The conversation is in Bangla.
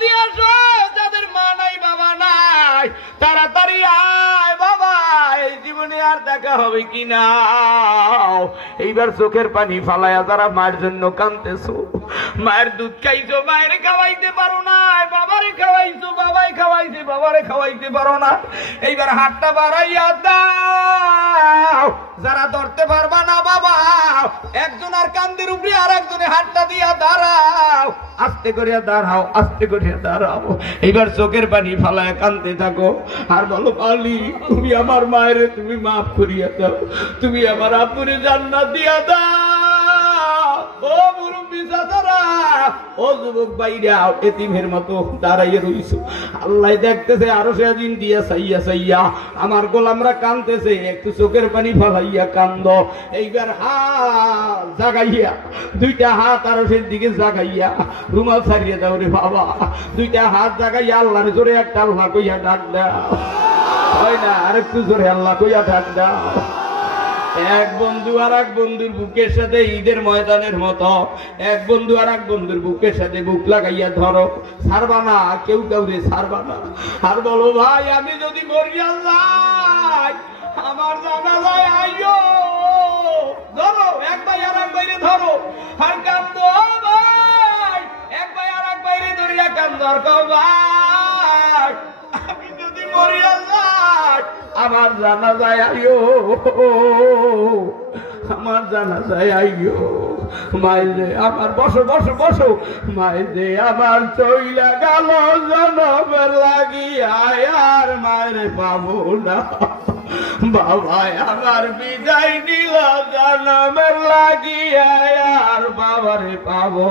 জলদি আসো, যাদের মা নাই বাবা নাই তাড়াতাড়ি আয় বাবা, এই জীবনে আর দেখা হবে কিনা। এইবার চোখের পানি ফালায়া যারা মায়ের জন্য কাঁদতেছো, মায়ের দুধ খাইছো মায়ের খাওয়াইতে পারো না, বাবারে খাওয়াইছো বাবাই খাওয়াইছে বাবারে খাওয়াইতে পারো না, এইবার হাতটা বাড়াইয়া দাও। যারা ধরতে পারবা না বাবা, একজন আর কান্দের উপরে আর একজনে হাতটা দিয়া দাঁড়াও, আস্তে করিয়া দাঁড়াও আস্তে করিয়া দাঁড়াও। এইবার চোখের পানি ফালায় কাঁদতে থাকো আর বলো, পালি তুমি আমার মায়ের তুমি মাফ করিয়া দাও, তুমি আমার আপুরে জান্নাত দিয়া দাও। ও মুরব্বি চাচারা, ও যুবক ভাইরা, এতিমের মতো দাঁড়াইয়া রইছো, আল্লাহ দেখতেছে আরো সেদিন দিয়া চাইয়া চাইয়া আমার গোলামরা কাঁদতেছে, একটু চোখের পানি ফালাইয়া কান্দ। এইবার হাত জাগাইয়া, দুইটা হাত আরো সে দিকে জাগাইয়া রুমাল ছাড়িয়ে দাও রে বাবা, দুইটা হাত জাগাইয়া আল্লাহর জোরে একটা আল্লাহ কইয়া ডাক দাও, হয় না আর একটু জোরে আল্লাহ কইয়া ডাক দাও। এক বন্ধু আর এক বন্ধুর বুকের সাথে ঈদের ময়দানের মতো, এক বন্ধু আর এক বন্ধুর বুকের সাথে বুক লাগাইয়া ধরো, ছাড়বা না, কেউ কাউরে ছাড়বা না। আর বলো, ভাই আমি যদি মরিয়া যাই আমার জানাজায় আইও, ধরো এক ভাই আর এক বাইরে ধরো আর কান্দো ভাই, এক ভাই আর এক বাইরে ধরিয়া কান্দো আর কও, ভাই আমি যদি মরিয়া যাই আমার জানাজায় আইও, আমার জানাজায় আইও। মাইরে আমার, বসো বসো বসো, মাইরে আমার চইলা গেল জনমের লাগিয়া আর মায়ের পাবো না, বাবা আমার বিদায় নিল জনমের লাগিয়া আর বাবারে পাবো।